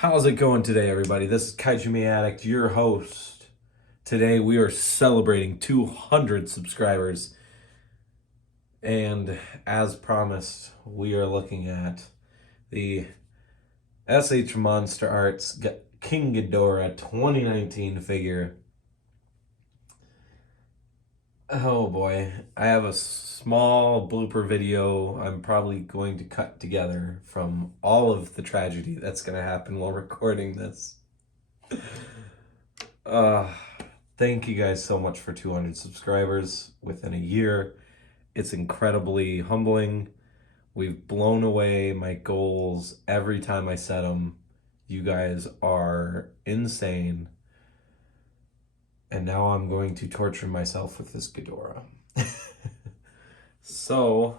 How's it going today, everybody? This is Kaiju Addict, your host. Today we are celebrating 200 subscribers. And as promised, we are looking at the SH MonsterArts King Ghidorah 2019 figure. Oh boy, I have a small blooper video I'm probably going to cut together from all of the tragedy that's going to happen while recording this. Thank you guys so much for 200 subscribers within a year. It's incredibly humbling. We've blown away my goals every time I set them. You guys are insane. And now I'm going to torture myself with this Ghidorah. So,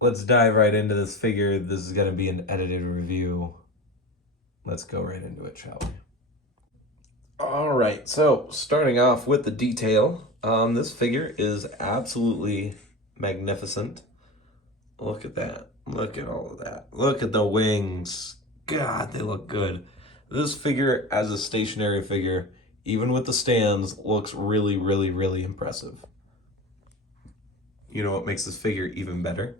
let's dive right into this figure. This is going to be an edited review. Let's go right into it, shall we? All right, so starting off with the detail. This figure is absolutely magnificent. Look at that. Look at all of that. Look at the wings. God, they look good. This figure, as a stationary figure, even with the stands, looks really, really, really impressive. You know what makes this figure even better?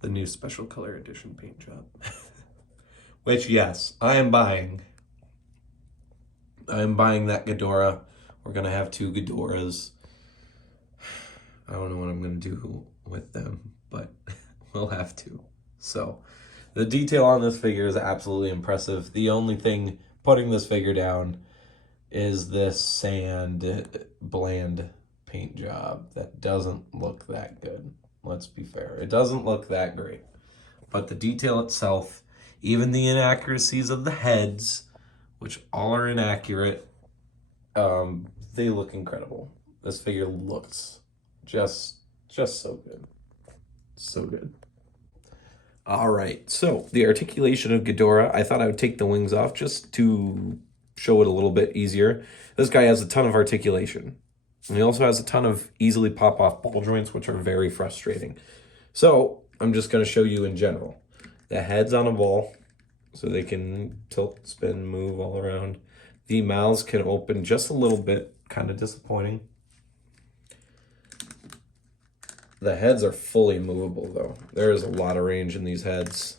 The new special color edition paint job. Which, yes, I am buying. I am buying that Ghidorah. We're going to have 2 Ghidorahs. I don't know what I'm going to do with them, but we'll have to. So, the detail on this figure is absolutely impressive. The only thing putting this figure down is this sand bland paint job that doesn't look that good. Let's be fair. It doesn't look that great. But the detail itself, even the inaccuracies of the heads, which all are inaccurate, they look incredible. This figure looks just so good. So good. All right, so the articulation of Ghidorah, I thought I would take the wings off just to show it a little bit easier. This guy has a ton of articulation. And he also has a ton of easily pop-off ball joints, which are very frustrating. So I'm just going to show you in general. The head's on a ball, so they can tilt, spin, move all around. The mouths can open just a little bit, kind of disappointing. The heads are fully movable, though. There is a lot of range in these heads.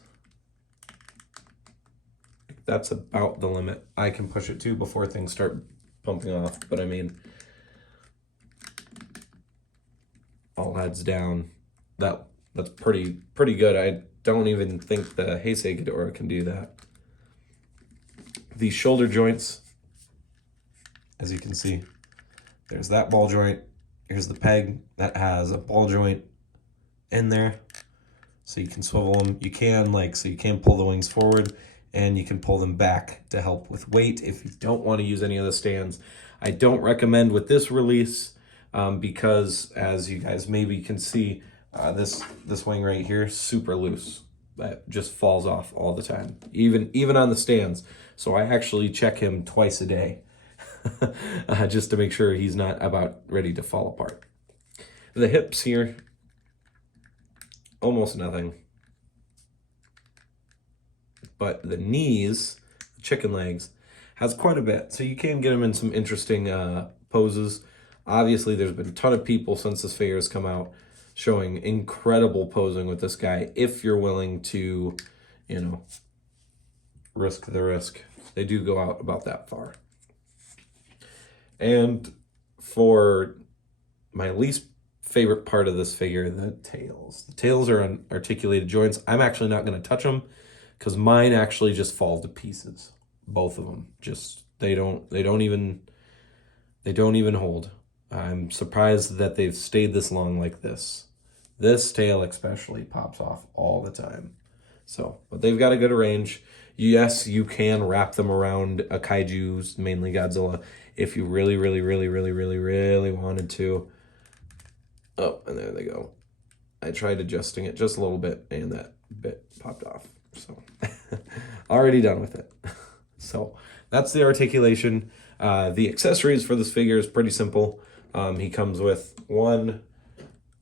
That's about the limit. I can push it, too, before things start pumping off. But, I mean, all heads down. That's pretty good. I don't even think the Heisei Ghidorah can do that. These shoulder joints, as you can see, there's that ball joint. Here's the peg that has a ball joint in there, so you can swivel them. You can you can pull the wings forward, and you can pull them back to help with weight if you don't want to use any of the stands. I don't recommend with this release because, as you guys maybe can see, this wing right here, super loose. That just falls off all the time, even on the stands. So I actually check him twice a day. Just to make sure he's not about ready to fall apart. The hips here, almost nothing. But the knees, the chicken legs, has quite a bit. So you can get him in some interesting poses. Obviously, there's been a ton of people since this figure has come out showing incredible posing with this guy. If you're willing to, risk the risk. They do go out about that far. And for my least favorite part of this figure, the tails. The tails are on articulated joints. I'm actually not going to touch them because mine actually just fall to pieces. Both of them. Just they don't even hold. I'm surprised that they've stayed this long like this. This tail especially pops off all the time. So, but they've got a good range. Yes, you can wrap them around a kaiju, mainly Godzilla, if you really wanted to. Oh, and there they go. I tried adjusting it just a little bit, and that bit popped off. So, already done with it. So, that's the articulation. The accessories for this figure is pretty simple. He comes with one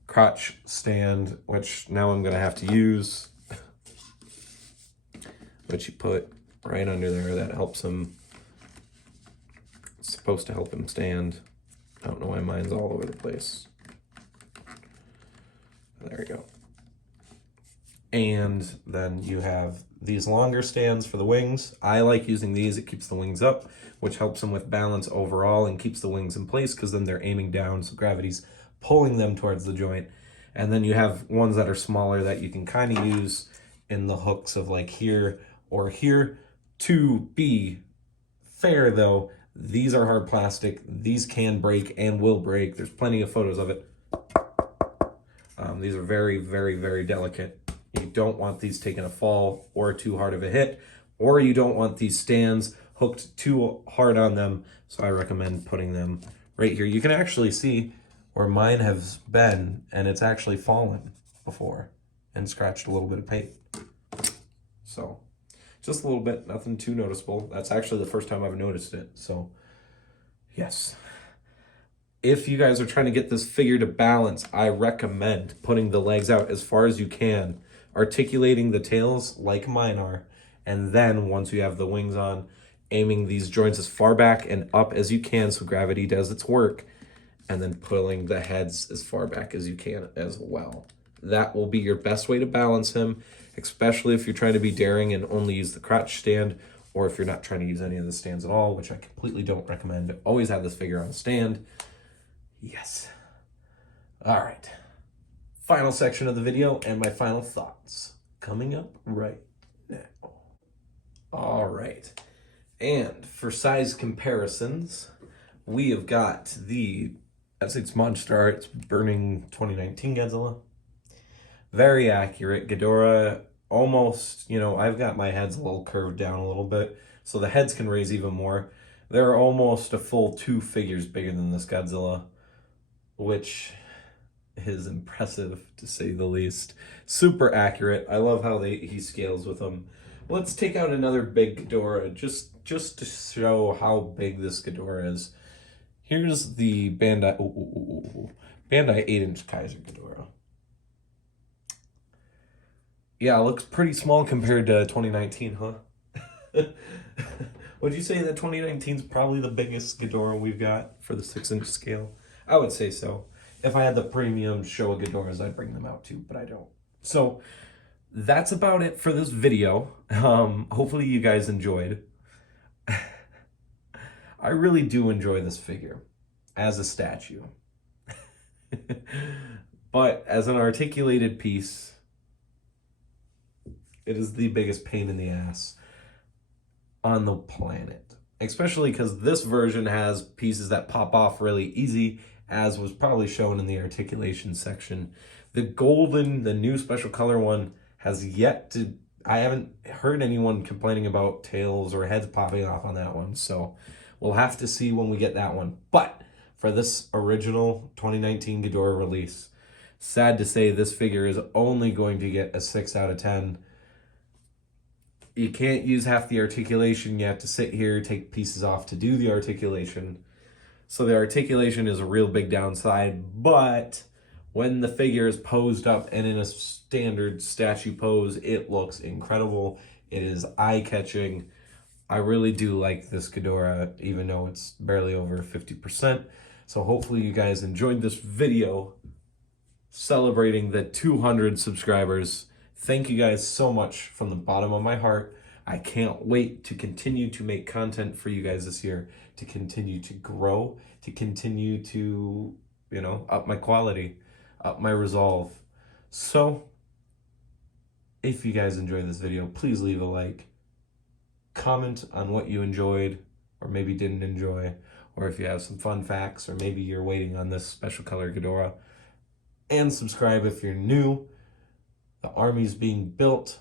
crotch stand, which now I'm going to have to use. that you put right under there that helps him. It's supposed to help him stand. I don't know why mine's all over the place. There we go. And then you have these longer stands for the wings. I like using these. It keeps the wings up, which helps them with balance overall and keeps the wings in place because then they're aiming down, so gravity's pulling them towards the joint. And then you have ones that are smaller that you can kind of use in the hooks of like here or here. To be fair though, these are hard plastic. These can break and will break. There's plenty of photos of it. These are very, very, very delicate. You don't want these taking a fall or too hard of a hit, or you don't want these stands hooked too hard on them. So I recommend putting them right here. You can actually see where mine has been, and it's actually fallen before and scratched a little bit of paint. So just a little bit, nothing too noticeable. That's actually the first time I've noticed it. So yes. If you guys are trying to get this figure to balance, I recommend putting the legs out as far as you can, articulating the tails like mine are, and then once you have the wings on, aiming these joints as far back and up as you can so gravity does its work, and then pulling the heads as far back as you can as well. That will be your best way to balance him, especially if you're trying to be daring and only use the crotch stand, or if you're not trying to use any of the stands at all, which I completely don't recommend. Always have this figure on a stand. Yes. All right. Final section of the video and my final thoughts coming up right now. All right. And for size comparisons, we have got the, that's its MonsterArts Burning 2019 Godzilla. Very accurate. Ghidorah, almost, you know, I've got my heads a little curved down a little bit, so the heads can raise even more. They're almost a full 2 figures bigger than this Godzilla, which is impressive to say the least. Super accurate. I love how he scales with them. Let's take out another big Ghidorah just to show how big this Ghidorah is. Here's the Bandai 8-inch Kaiser Ghidorah. Yeah, it looks pretty small compared to 2019, huh? Would you say that 2019 is probably the biggest Ghidorah we've got for the 6-inch scale? I would say so. If I had the premium Showa Ghidorahs, I'd bring them out too, but I don't. So that's about it for this video. Hopefully you guys enjoyed. I really do enjoy this figure as a statue. But as an articulated piece, it is the biggest pain in the ass on the planet. Especially because this version has pieces that pop off really easy, as was probably shown in the articulation section. The golden, the new special color one, has yet to, I haven't heard anyone complaining about tails or heads popping off on that one, so we'll have to see when we get that one. But for this original 2019 Ghidorah release, sad to say this figure is only going to get a 6 out of 10. You can't use half the articulation. You have to sit here, take pieces off to do the articulation. So the articulation is a real big downside, but when the figure is posed up and in a standard statue pose, it looks incredible. It is eye-catching. I really do like this Ghidorah, even though it's barely over 50%. So hopefully you guys enjoyed this video celebrating the 200 subscribers. Thank you guys so much from the bottom of my heart. I can't wait to continue to make content for you guys this year, to continue to grow, to continue to, you know, up my quality, up my resolve. So if you guys enjoyed this video, please leave a like, comment on what you enjoyed or maybe didn't enjoy, or if you have some fun facts, or maybe you're waiting on this special color Ghidorah, and subscribe if you're new. The army's being built,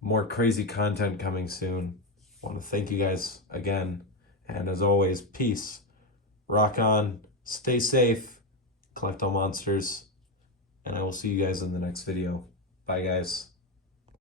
more crazy content coming soon. I want to thank you guys again, and as always, peace, rock on, stay safe, collect all monsters, and I will see you guys in the next video. Bye guys.